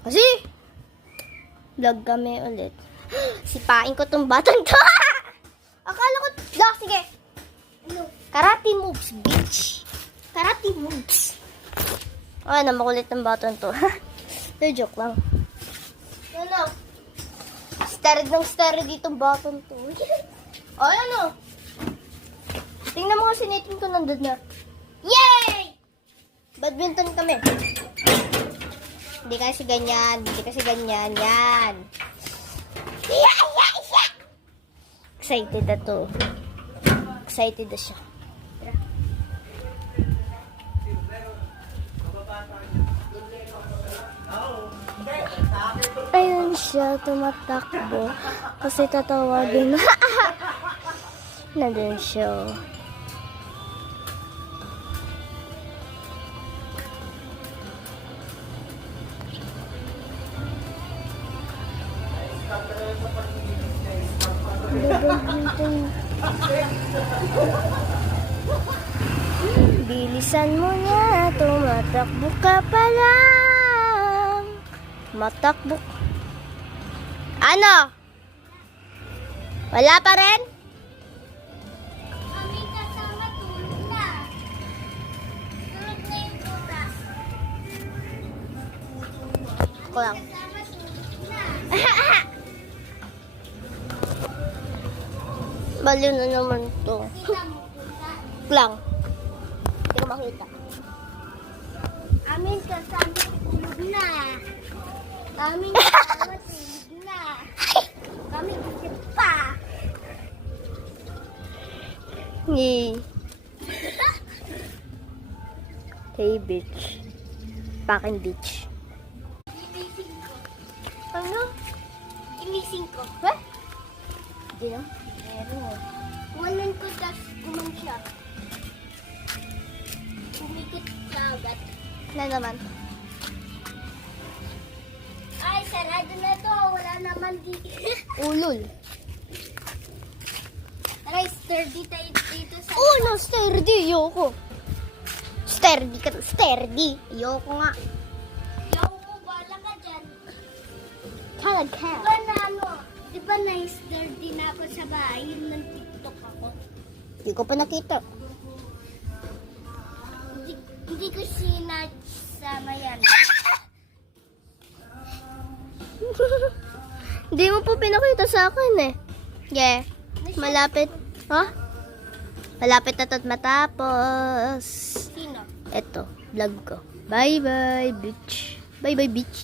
Kasi, vlog kami ulit. Sipain ko tong batang to. Akala ko, sige. Ano? Karate moves, bitch. Karate moves. Ay, makulit ng batang to. Joke lang. Ano? Stare dito batang to. Ay, ano? Tingnan mo kasi natin ko nandun na. Yay! Badminton kami. Hindi kasi ganyan. Yan. Yeah! Excited na to. Excited na siya. Ayun siya, tumatakbo. Kasi tatawagin. Nandun siya. Bilisan mo na, tumatakbo ka pa lang. Matakbo. Ano? Wala pa rin? Kami kasama tulog na. Tulog na yung oras. Ako lang. Kasama tulog na. Baliw na naman to. Kita mo punta. Lang. Hindi ko makita. Amin kasama tulog na. Amin kasama tulog na. Kami isip pa. Yay. Hey, bitch. Pakin bitch. Ginising ko. Ano? Ginising ko. What? Hindi no? Meron. Wanan ko tas gumang siya. Umikot sa agad. Na naman. Ay, sarado na to. Wala naman di. Ulol. Tara, sturdy tayo dito sa... Oh, no, sturdy. Ayoko. Sturdy ka. Sturdy. Ayoko nga. Yaw mo, bala ka dyan. Kalag ka. Diba na ano? Diba na sturdy na ako sa bahay? Yun ng TikTok ako. Hindi ko pa nakita. Hindi ko sinasama yan. Hindi mo po pinakita sa akin eh. Yeah. Malapit. Ha? Malapit na to't matapos. Sino? Eto, vlog ko. Bye-bye, bitch. Bye-bye, bitch.